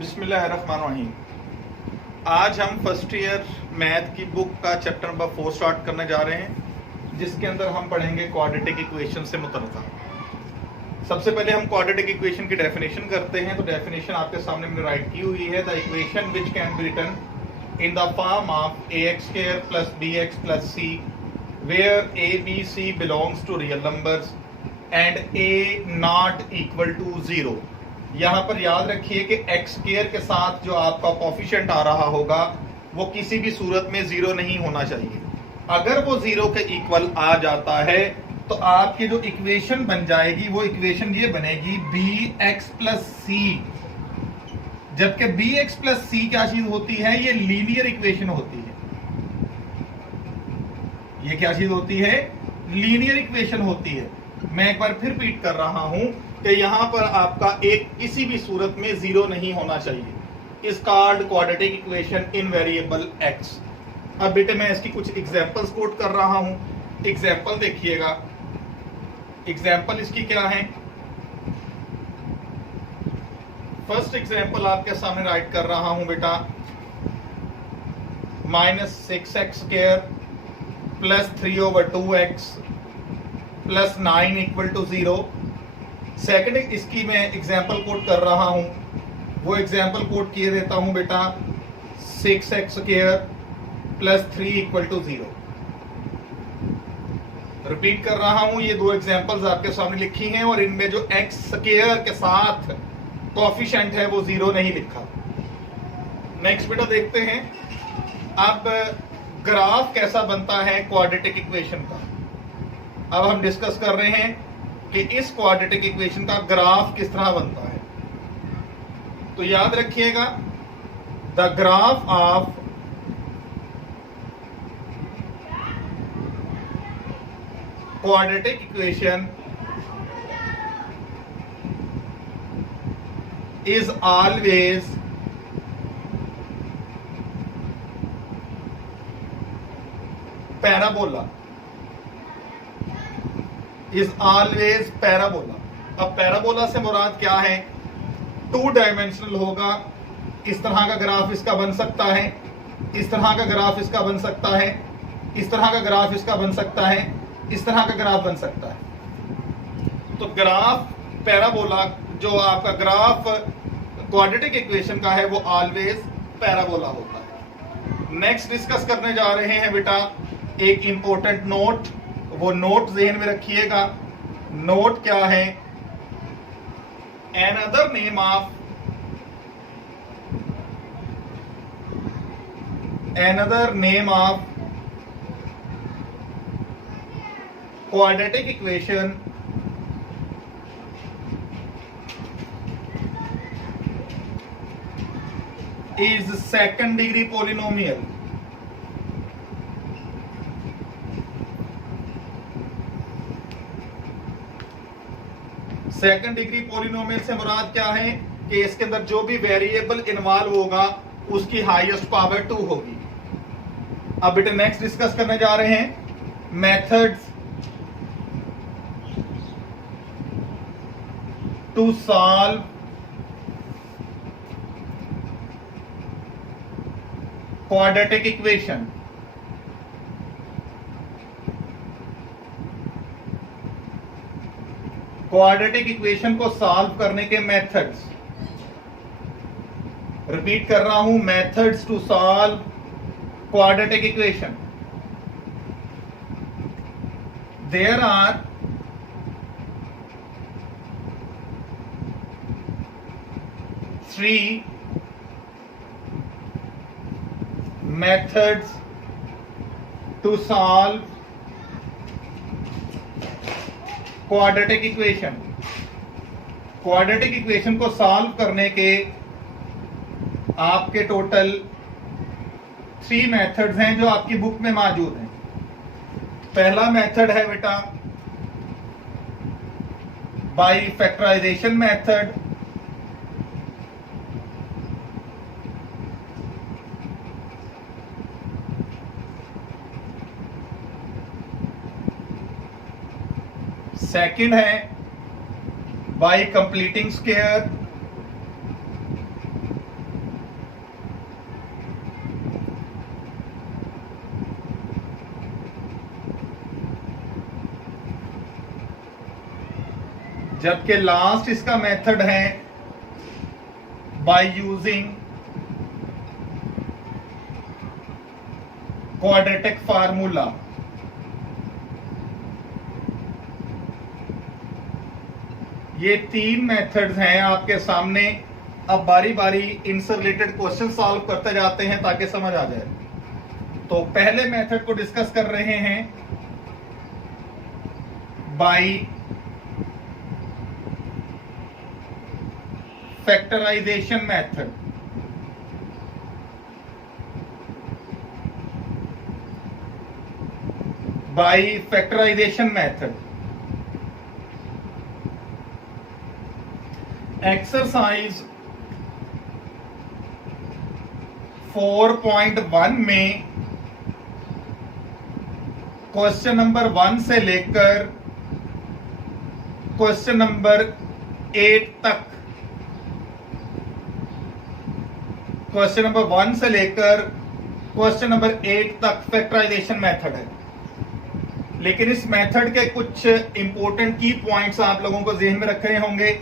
बिस्मिल्लाहिर्रहमानिर्रहीम। आज हम फर्स्ट ईयर मैथ की बुक का चैप्टर नंबर 4 स्टार्ट करने जा रहे हैं, जिसके अंदर हम पढ़ेंगे क्वाड्रेटिक इक्वेशन से मुतल्लिक़। सबसे पहले हम क्वाड्रेटिक इक्वेशन की डेफिनेशन करते हैं। तो डेफिनेशन आपके सामने मैंने राइट की हुई है। The equation which can be written in the form of ax² + bx + c where a b c belongs to real numbers and a not equal to 0। यहां पर याद रखिए कि x² के साथ जो आपका कोफिशिएंट आ रहा होगा वो किसी भी सूरत में 0 नहीं होना चाहिए। अगर वो 0 के इक्वल आ जाता है तो आपकी जो इक्वेशन बन जाएगी वो इक्वेशन ये बनेगी bx + c। जबकि bx + c क्या चीज होती है? ये लीनियर इक्वेशन होती है। ये क्या चीज होती है? लीनियर इक्वेशन होती है। मैं एक बार फिर रिपीट कर रहा हूं कि यहां पर आपका एक किसी भी सूरत में 0 नहीं होना चाहिए। इस called quadratic equation in variable x। अब बेटे मैं इसकी कुछ एग्जांपल्स कोट कर रहा हूं। एग्जांपल देखिएगा। एग्जांपल इसकी क्या है? फर्स्ट एग्जांपल आपके सामने राइट कर रहा हूं बेटा। -6x² + 3/2x + 9 = 0। सेकंड इसकी मैं एग्जांपल कोट कर रहा हूं। वो एग्जांपल कोट किए देता हूं बेटा। 6x² + 3 = 0। रिपीट कर रहा हूं। ये दो एग्जांपल्स आपके सामने लिखी हैं और इनमें जो x² के साथ कोफिशिएंट है वो 0 नहीं लिखा। नेक्स्ट बेटा देखते हैं अब ग्राफ कैसा बनता है क्वाड्रेटिक इक्वेशन का। अब हम डिस्कस कर रहे हैं कि इस क्वाड्रेटिक इक्वेशन का ग्राफ किस तरह बनता है। तो याद रखिएगा, the graph of quadratic equation is always parabola. Is always parabola. अब पैराबोला से मुराद क्या है? 2 डायमेंशनल होगा। इस तरह का ग्राफ इसका बन सकता है, इस तरह का ग्राफ इसका बन सकता है, इस तरह का ग्राफ इसका बन सकता है, इस तरह का ग्राफ बन सकता है। तो ग्राफ पैराबोला, जो आपका ग्राफ क्वाड्रेटिक इक्वेशन का है, वो ऑलवेज पैराबोला होता है। नेक्स्ट डिस्कस करने जा रहे हैं बेटा एक इंपॉर्टेंट नोट। वो नोट ज़हन में रखिएगा। नोट क्या है? Another name of quadratic equation is second degree polynomial. Second degree polynomial से मुराद क्या है कि इसके अंदर जो भी वेरिएबल इन्वॉल्व होगा उसकी हाईएस्ट पावर 2 होगी। अब बेटे नेक्स्ट डिस्कस करने जा रहे हैं methods to solve quadratic equation. Quadratic equation को सॉल्व करने के मेथड्स। रिपीट कर रहा हूं, methods to solve quadratic equation. There are 3 methods to solve quadratic equation. Quadratic equation को सॉल्व करने के आपके टोटल 3 मेथड्स हैं जो आपकी बुक में मौजूद हैं। पहला मेथड है बेटा बाय फैक्टराइजेशन मेथड। सेकंड है बाय कंप्लीटिंग स्क्वायर। जबकि लास्ट इसका मेथड है बाय यूजिंग क्वाड्रेटिक फार्मूला। ये 3 मेथड्स हैं आपके सामने। अब बारी बारी इनसे रिलेटेड क्वेश्चन सॉल्व करते जाते हैं ताकि समझ आ जाए। तो पहले मेथड को डिस्कस कर रहे हैं by factorization method. By factorization method exercise 4.1 में क्वेश्चन नंबर 1 से लेकर क्वेश्चन नंबर 8 तक, क्वेश्चन नंबर 1 से लेकर क्वेश्चन नंबर 8 तक फैक्टराइजेशन मेथड है। लेकिन इस मेथड के कुछ इंपॉर्टेंट की पॉइंट्स आप लोगों को ज़हन में रखने होंगे।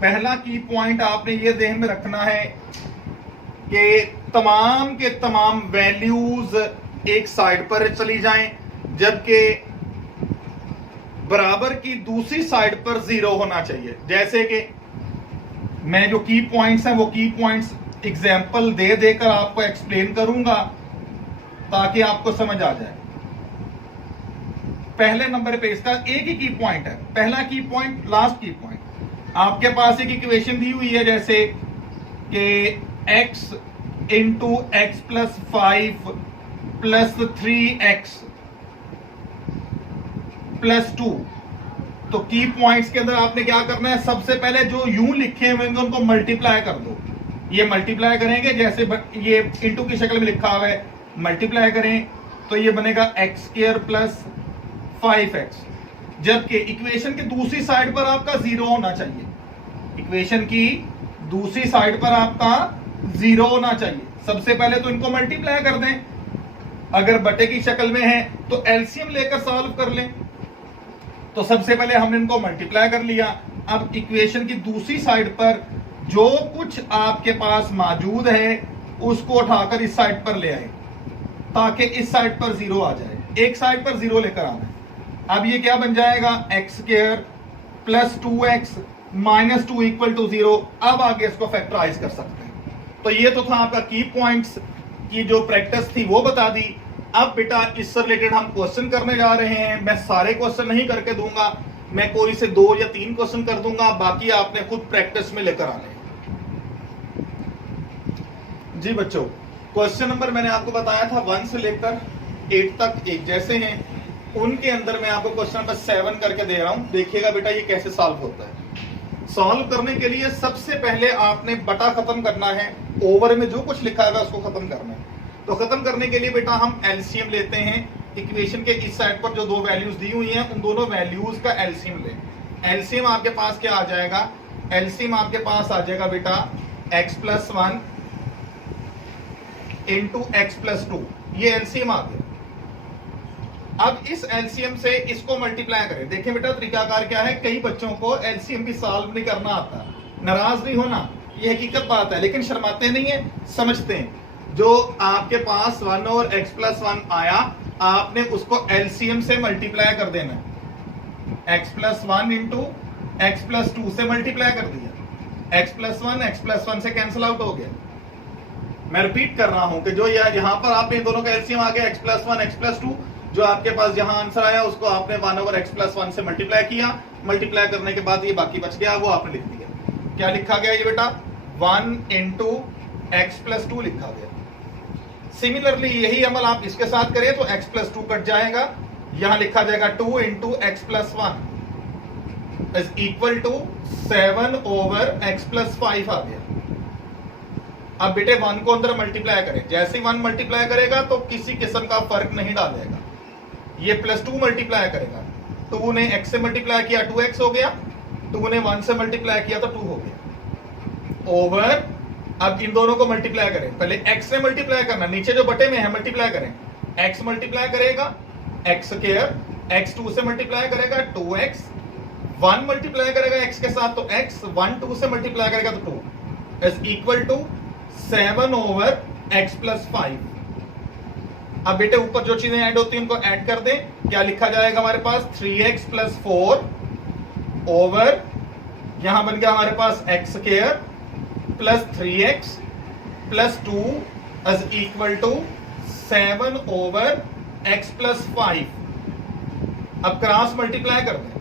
पहला की पॉइंट आपने ये ध्यान में रखना है कि तमाम के तमाम वैल्यूज एक साइड पर चली जाएं, जबकि बराबर की दूसरी साइड पर 0 होना चाहिए। जैसे कि मैं जो की पॉइंट्स हैं वो की पॉइंट्स एग्जाम्पल दे देकर आपको एक्सप्लेन करूंगा ताकि आपको समझ आ जाए। पहले नंबर पे इसका एक ही की पॉइंट है, पहला की पॉइंट, लास्ट की पॉइंट। आपके पास एक इक्वेशन दी हुई है जैसे कि x into x plus 5 plus 3x plus 2। तो की पॉइंट्स के अंदर आपने क्या करना है, सबसे पहले जो यूं लिखे हुए होंगे उनको मल्टीप्लाई कर दो। ये मल्टीप्लाई करेंगे, जैसे ये इंटू की शक्ल में लिखा हुआ है, मल्टीप्लाई करें तो ये बनेगा एक्स स्क्वायर प्लस 5x। जबकि इक्वेशन की दूसरी साइड पर आपका 0 होना चाहिए। इक्वेशन की दूसरी साइड पर आपका 0 होना चाहिए। सबसे पहले तो इनको मल्टीप्लाई कर दें, अगर बटे की शक्ल में है तो एलसीएम लेकर सॉल्व कर लें। तो सबसे पहले हमने इनको मल्टीप्लाई कर लिया। अब इक्वेशन की दूसरी साइड पर जो कुछ आपके पास मौजूद है उसको उठाकर इस साइड पर ले आए ताकि इस साइड पर 0 आ जाए। एक साइड पर 0 लेकर आना है। अब ये क्या बन जाएगा, x square plus 2x minus 2 equal to 0। अब आगे इसको फैक्टराइज कर सकते हैं। तो ये तो था आपका की पॉइंट्स की जो प्रैक्टिस थी वो बता दी। अब बेटा इससे रिलेटेड हम क्वेश्चन करने जा रहे हैं। मैं सारे क्वेश्चन नहीं करके दूंगा, मैं कोई से 2 या 3 क्वेश्चन कर दूंगा, बाकी आपने खुद प्रैक्टिस में लेकर आने। जी बच्चों, क्वेश्चन नंबर मैंने आपको बताया था 1 से लेकर 8 तक एक जैसे हैं। उनके अंदर मैं आपको क्वेश्चन नंबर 7 करके दे रहा हूं। देखिएगा बेटा ये कैसे सॉल्व होता है। सॉल्व करने के लिए सबसे पहले आपने बटा खत्म करना है, ओवर में जो कुछ लिखा है उसको खत्म करना है। तो खत्म करने के लिए बेटा हम एलसीएम लेते हैं। इक्वेशन के इस साइड पर जो 2 वैल्यूज दी हुई हैं उन दोनों वैल्यूज का एलसीएम लें। एलसीएम आपके पास क्या आ जाएगा, एलसीएम आपके पास आ जाएगा बेटा x plus 1 into x plus 2। ये एलसीएम आ गया। अब इस एलसीएम से इसको मल्टीप्लाई करें। देखिए बेटा तरीकाकार क्या है, कई बच्चों को एलसीएम भी सॉल्व नहीं करना आता। नाराज नहीं होना, ये हकीकत बात है, लेकिन शर्माते नहीं है, समझते हैं। जो आपके पास 1 और x प्लस 1 आया, आपने उसको एलसीएम से मल्टीप्लाई कर देना है। x plus 1 into x plus 2 से मल्टीप्लाई कर दिया। x प्लस 1 x प्लस 1 से कैंसिल आउट हो गया। मैं रिपीट कर रहा हूं कि जो यहां पर आपने दोनों का एलसीएम आ गया x प्लस 1 x प्लस 2। जो आपके पास जहां आंसर आया उसको आपने 1 ओवर x प्लस 1 से मल्टीप्लाई किया। मल्टीप्लाई करने के बाद ये बाकी बच गया, वो आपने लिख दिया। क्या लिखा गया ये बेटा, 1 इंटू एक्स प्लस 2 लिखा गया। सिमिलरली यही अमल आप इसके साथ करें तो x प्लस 2 कट जाएगा, यहां लिखा जाएगा 2 into x plus 1 is equal to 7 over x plus 5 आ गया। अब बेटे 1 को अंदर मल्टीप्लाई करें, जैसे 1 मल्टीप्लाई करेगा तो किसी किस्म का फर्क नहीं डालेगा। ये प्लस 2 मल्टीप्लाई करेगा, 2 ने x से मल्टीप्लाई किया 2x हो गया, 2 ने 1 से मल्टीप्लाई किया तो 2 हो गया ओवर। अब इन दोनों को मल्टीप्लाई करें, पहले x से मल्टीप्लाई करना, नीचे जो बटे में है मल्टीप्लाई करें। x मल्टीप्लाई करेगा x स्क्वायर, x 2 से मल्टीप्लाई करेगा 2x, 1 मल्टीप्लाई करेगा x के साथ तो x, 1 2 से मल्टीप्लाई करेगा तो 2 is equal to 7 over x plus 5। अब बेटे ऊपर जो चीजें ऐड होती हैं उनको ऐड कर दें, क्या लिखा जाएगा हमारे पास 3x प्लस 4 ओवर, यहां बन गया हमारे पास x square plus 3x plus 2 is equal to 7 over x plus 5। अब क्रॉस मल्टीप्लाई कर दें,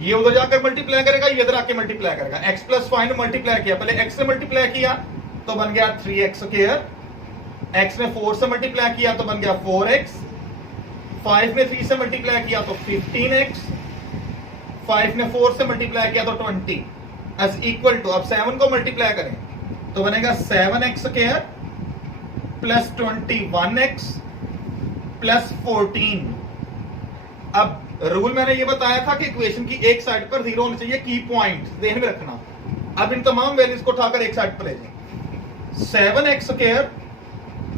ये उधर जाकर मल्टीप्लाई करेगा, ये इधर आके मल्टीप्लाई करेगा। x प्लस 5 ने मल्टीप्लाई किया, पहले x से मल्टीप्लाई किया तो बन गया 3x स्क्वायर, x ने 4 से मल्टीप्लाई किया तो बन गया 4x, 5 ने 3 से मल्टीप्लाई किया तो 15x, 5 ने 4 से मल्टीप्लाई किया तो 20 एज इक्वल टू, अब 7 को मल्टीप्लाई करें तो बनेगा 7x square plus 21x plus 14। अब रूल मैंने ये बताया था कि इक्वेशन की एक साइड पर 0 होना चाहिए, की पॉइंट ध्यान में रखना। अब इन तमाम वैल्यूज को उठाकर एक साइड पर ले जाए। 7x स्क्वायर,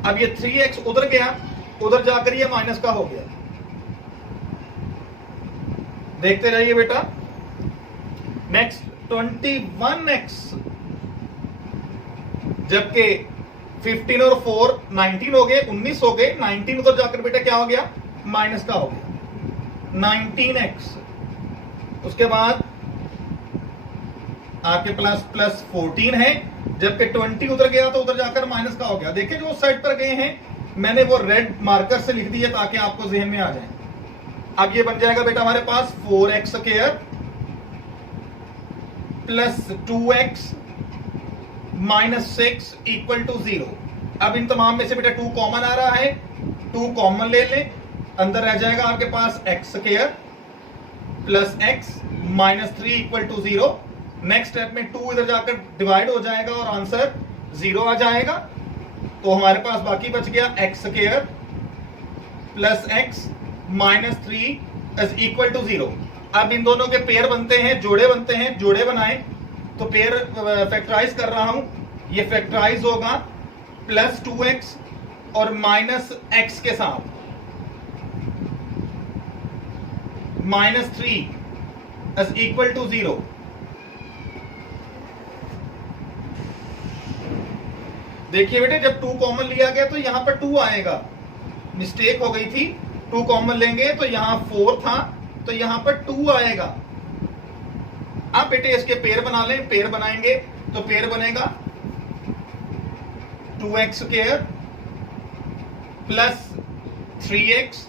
अब ये 3x उधर गया, उधर जाकर ये माइनस का हो गया। देखते रहिए बेटा। नेक्स्ट 21x, जबकि 15 और 4 19 हो गए, 19 हो गए, 19 उधर जाकर बेटा क्या हो गया, माइनस का हो गया 19x। उसके बाद आपके प्लस प्लस 14 है, जबकि 20 उधर गया तो उधर जाकर माइनस का हो गया। देखिए जो उस साइड पर गए हैं मैंने वो रेड मार्कर से लिख दिया ताकि आपको जहन में आ जाए। अब ये बन जाएगा बेटा हमारे पास 4x square plus 2x minus 6 equal to 0। अब इन तमाम में से बेटा 2 कॉमन आ रहा है, 2 कॉमन ले लें, अंदर रह जाएगा आपके पास x square plus x minus 3 equal to 0। Next step में 2 इधर जाकर डिवाइड हो जाएगा और आंसर 0 आ जाएगा। तो हमारे पास बाकी बच गया x square plus x minus 3 is equal to 0। अब इन दोनों के पेयर बनते हैं, जोड़े बनते हैं, जोड़े बनाए तो पेयर फैक्टराइज कर रहा हूं, ये फैक्टराइज होगा प्लस 2x और माइनस x के साथ माइनस 3 इज इक्वल टू 0। देखिए बेटे जब 2 कॉमन लिया गया तो यहां पर 2 आएगा, मिस्टेक हो गई थी, 2 कॉमन लेंगे तो यहां 4 था तो यहां पर 2 आएगा। अब बेटे इसके पेयर बना लें, पेयर बनाएंगे तो पेयर बनेगा 2x square plus 3x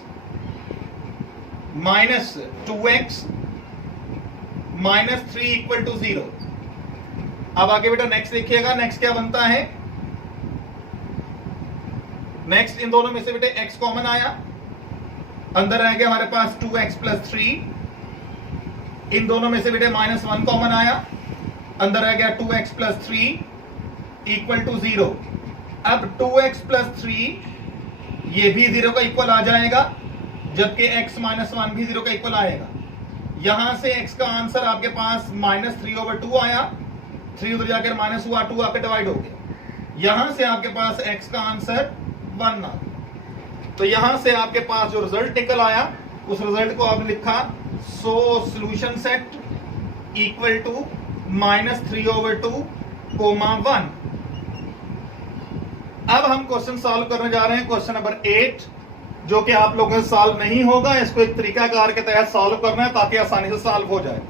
minus 2x minus 3 equal to 0। अब आगे बेटा नेक्स्ट देखिएगा, नेक्स्ट क्या बनता है। नेक्स्ट इन दोनों में से बेटे x कॉमन आया, अंदर रह गया हमारे पास 2x प्लस 3। इन दोनों में से बेटे माइनस 1 कॉमन आया, अंदर रह गया 2x प्लस 3 इक्वल टू 0। अब 2x प्लस 3 ये भी 0 का इक्वल आ जाएगा, जबकि x माइनस 1 भी 0 का इक्वल आएगा। यहां से x का आंसर आपके पास माइनस 3/2 आया, 3 उधर जाकर माइनस हुआ, 2 आकर डिवाइड हो गया। यहां से आपके पास x का आंसर 1 आ गया। तो यहां से आपके पास जो रिजल्ट निकल आया उस रिजल्ट को आपने लिखा, so solution set equal to minus 3/2 comma 1। अब हम क्वेश्चन सॉल्व करने जा रहे हैं, क्वेश्चन नंबर 8, जो कि आप लोगों से सॉल्व नहीं होगा। इसको एक तरीकाकार के तहत सॉल्व करना है ताकि आसानी से सॉल्व हो जाए।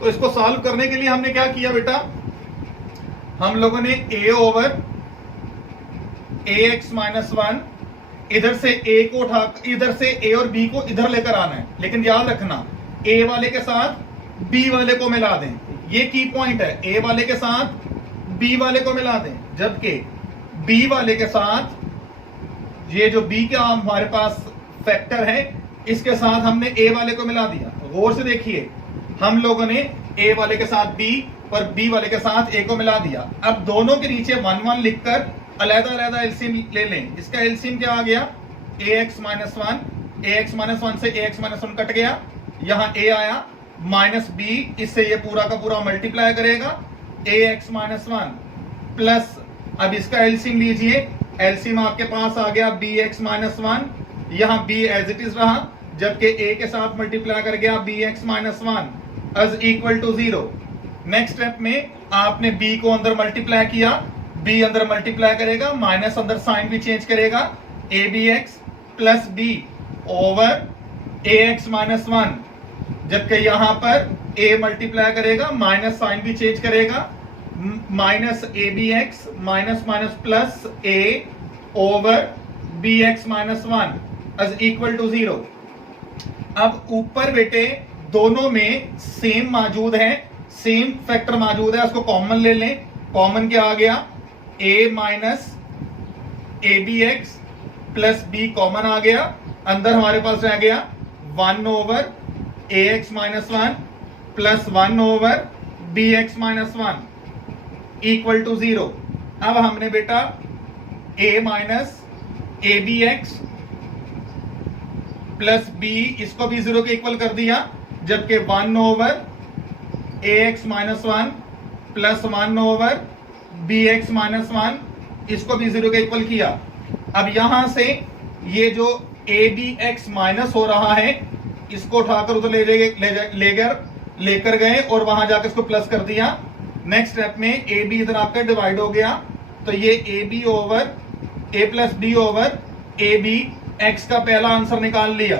तो इसको सॉल्व करने के लिए हमने क्या किया बेटा, हम लोगों ने a ओवर ax माइनस 1, इधर से a को उठा, इधर से a और b को इधर लेकर आना है, लेकिन याद रखना a वाले के साथ b वाले को मिला दें। ये की पॉइंट है, a वाले के साथ b वाले को मिला दें, जबकि b वाले के साथ ये जो b का हमारे पास फैक्टर है इसके साथ हमने a वाले को मिला दिया। गौर से देखिए, हम लोगों ने a वाले के साथ b और b वाले के साथ a को मिला दिया। अब दोनों के नीचे 1 1 लिखकर अलग-अलग एलसीएम ले लें। इसका एलसीएम क्या आ गया, ax माइनस 1, ax माइनस 1 से ax माइनस 1 कट गया, यहां a आया माइनस b, इससे ये पूरा का पूरा मल्टीप्लाई करेगा ax माइनस 1 प्लस, अब इसका एलसीएम लीजिए, एलसीएम आपके पास आ गया bx माइनस 1, यहां b एज इट इज रहा, जबकि a के साथ मल्टीप्लाई कर गया bx minus 1 is equal to 0। Next step में आपने b को अंदर मल्टीप्लाई किया, b अंदर मल्टीप्लाई करेगा, माइनस अंदर साइन भी चेंज करेगा, abx plus b over ax minus 1, जबकि यहां पर a मल्टीप्लाई करेगा, माइनस साइन भी चेंज करेगा, minus abx minus minus plus a over bx minus 1 is equal to 0। अब ऊपर बेटे दोनों में सेम मौजूद है, सेम फैक्टर मौजूद है, उसको कॉमन ले लें। कॉमन क्या आ गया, a minus abx plus b common आ गया, अंदर हमारे पास रह गया 1 over ax minus 1 plus 1 over bx minus 1 equal to 0। अब हमने बेटा a minus abx plus b इसको भी 0 के इक्वल कर दिया, जबकि 1 over ax minus 1 plus 1 over bx minus 1 इसको भी 0 के इक्वल किया। अब यहां से ये जो abx माइनस हो रहा है इसको उठाकर उधर लेकर गए और वहां जाकर इसको प्लस कर दिया। नेक्स्ट स्टेप में ab इधर आकर डिवाइड हो गया, तो ये ab over a plus b over ab x का पहला आंसर निकाल लिया।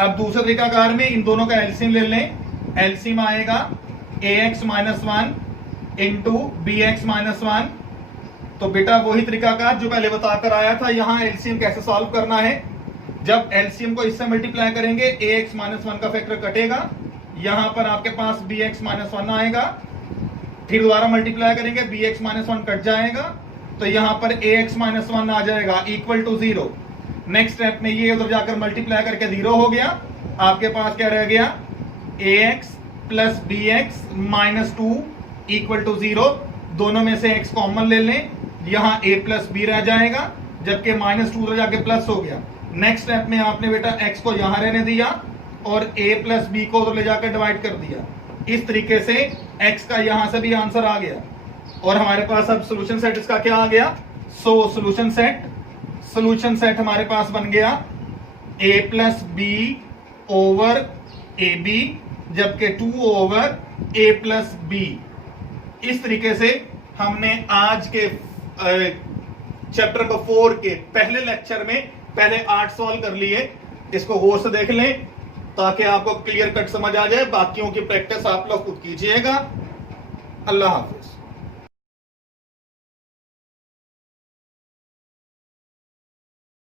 अब दूसरे तरीकाकार में इन दोनों का एलसीएम ले लें। एलसीएम आएगा ax minus 1 into bx minus 1। तो बेटा वही तरीकाकार जो पहले बताकर आया था, यहां एलसीएम कैसे सॉल्व करना है। जब एलसीएम को इससे मल्टीप्लाई करेंगे ax माइनस 1 का फैक्टर कटेगा, यहां पर आपके पास bx माइनस 1 आएगा, फिर दोबारा मल्टीप्लाई करेंगे bx माइनस 1 कट जाएगा, तो यहां पर ax माइनस 1 आ जाएगा इक्वल टू 0। नेक्स्ट स्टेप में ये उधर जाकर मल्टीप्लाई करके 0 हो गया, आपके पास क्या रह गया ax plus bx minus 2 equal to 0। दोनों में से x कॉमन ले लें, यहां a प्लस b रह जाएगा, जबकि माइनस 2 उधर जाके प्लस हो गया। नेक्स्ट स्टेप में आपने बेटा x को यहां रहने दिया और a प्लस b को उधर ले जाकर डिवाइड कर दिया। इस तरीके से x का यहां से भी आंसर आ गया और हमारे पास अब सोल्यूशन सेट इसका क्या आ गया। सो सोल्यूशन सेट हमारे पास बन गया a plus b over ab, जबकि 2 ओवर a प्लस b। इस तरीके से हमने आज के चैप्टर नंबर 4 के पहले लेक्चर में पहले 8 सॉल्व कर लिए। इसको गौर से देख लें ताकि आपको क्लियर कट समझ आ जाए। बाकियों की प्रैक्टिस आप लोग खुद कीजिएगा। अल्लाह हाफिज।